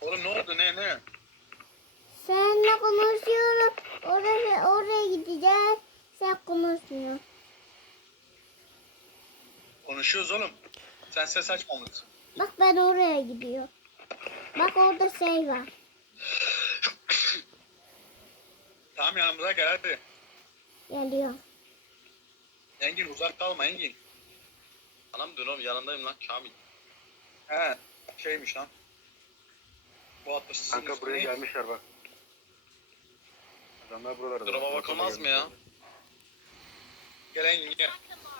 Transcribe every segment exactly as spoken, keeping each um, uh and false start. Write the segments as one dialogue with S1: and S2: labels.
S1: Oğlum ne oldu ne ne?
S2: Seninle konuşuyorum. Oraya, oraya gideceğiz. Sen konuşmuyorsun.
S1: Konuşuyoruz oğlum. Sen ses açmamışsın.
S2: Bak ben oraya gidiyorum. Bak orada şey var.
S1: Tamam yanımıza gel hadi.
S2: Geliyor.
S1: Engin uzak kalma Engin.
S3: Anam diyor oğlum yanındayım lan Kamil.
S1: He şeymiş lan. Bu atmışsın.
S4: Kanka buraya gelmişler bak. Adamlar buralarda.
S3: Duruma bakılmaz mı ya?
S1: Gel Engin gel.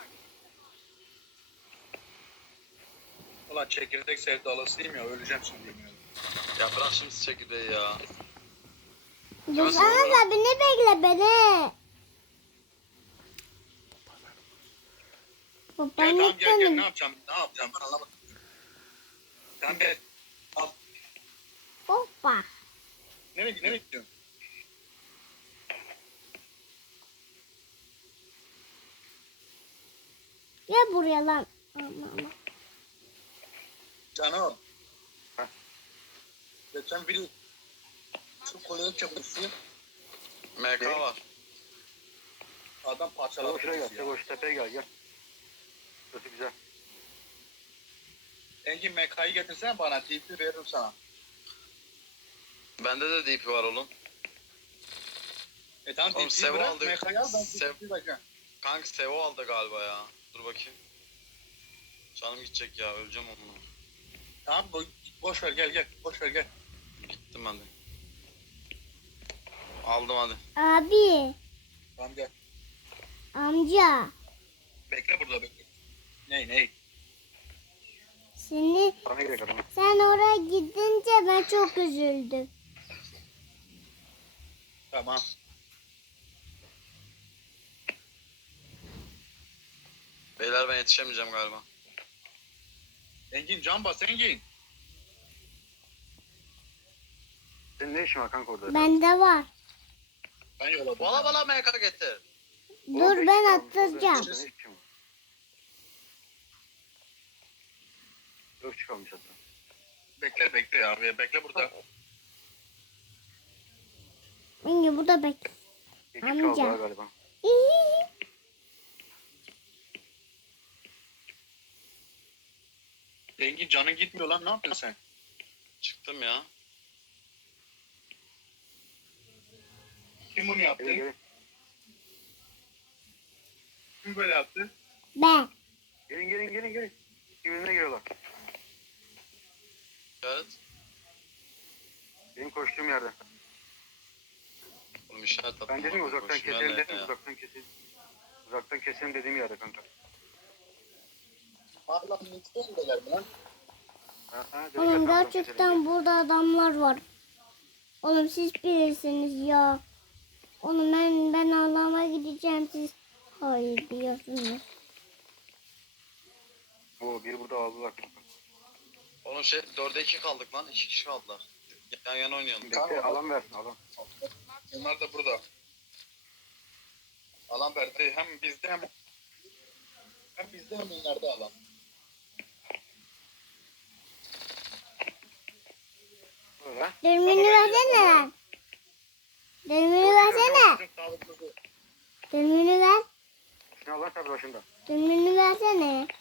S1: Ulan çekirdek sevdalısıyım ya öleceğim şimdi yemin.
S3: Ya bırak şimdi çekirdeği ya.
S2: Dursana da beni bekle beni.
S1: Gel
S2: Ben
S1: tamam gel gel ne
S2: gittim.
S1: yapacağım ne yapacağım ben anlamadım. Tamam gel. Al.
S2: Hoppa.
S1: Nereye nereye gidiyorsun?
S2: Gel buraya lan. Aman aman.
S1: Canım. Geçen biri şu kolye çabuksu
S3: M K var.
S1: adam parçaladı.
S4: Çavuş şuraya gel.
S1: ya.
S4: Çavuş tepeye gel gel. Burası güzel.
S1: Engin M K'yı getirsene bana T P veririm sana.
S3: Bende de D P var oğlum.
S1: E tamam
S3: Oğlum,
S1: T P'yi
S3: Sevo
S1: bırak
S3: aldı.
S1: M K'yı al ben
S3: Sev-
S1: T P'yi bakacağım.
S3: Kanka Sevo aldı galiba ya. Dur bakayım. Canım gidecek ya öleceğim onunla.
S1: Tamam bo boş ver gel gel boş ver gel.
S3: Gittim ben de. Aldım hadi.
S2: Abi.
S1: Tamam gel.
S2: Amca.
S1: Bekle burada bekle. Ney ney?
S2: Seni
S4: Bana gerek adamı.
S2: sen oraya gidince ben çok üzüldüm.
S1: Tamam.
S3: Beyler ben yetişemeyeceğim galiba.
S1: Engin can bas Engin.
S4: Senin ne işin var kanka orada?
S2: Bende var.
S1: Ben yolladım.
S3: Bala bala M K getir.
S2: Dur ben atacağım.
S4: Ne işin var? Yok çıkalmış hatta.
S1: Bekle bekle abi bekle burada.
S2: Önce bu da bek.
S4: İki
S2: Amca.
S4: kaldı ha galiba.
S1: Engin canın gitmiyor lan ne yaptın sen?
S3: Çıktım ya.
S1: Kim bunu
S4: Gelin
S1: yaptı?
S4: gelin.
S1: Kim böyle yaptı?
S2: Ben.
S4: Gelin gelin gelin gelin. Birbirine geliyorlar.
S3: Evet.
S4: Benim koştuğum yerde.
S3: Oğlum işaret attım.
S4: Ben dedim ya, uzaktan
S3: Koşum
S4: keselim
S3: yerine
S4: dedim
S3: ya.
S4: uzaktan keselim. Uzaktan keselim dediğim yerde kanka.
S1: Abi lan mitteler mi lan?
S4: Ha, ha, dedim ya,
S2: Oğlum
S4: tamam,
S2: gerçekten
S4: keselim.
S2: burada adamlar var. Oğlum siz bilirsiniz ya. Oğlum ben ben ağlama gideceğim siz. Hayır diyorsunuz.
S4: Oo biri burada aldılar kanka.
S3: Oğlum şey dörde iki kaldık lan. iki kişi kaldılar. Yan yana oynayalım.
S4: Bekle alan versin alan.
S1: Onlar da burada. Alan verdi hem bizde hem hem bizde hem onlarda alan.
S4: Böyle.
S2: Dürmünü versene lan. Dürmünü versene.
S1: Bizim sağlıklı.
S2: Dürmünü ver.
S4: Şunu al lan tabii başında.
S2: Dürmünü versene.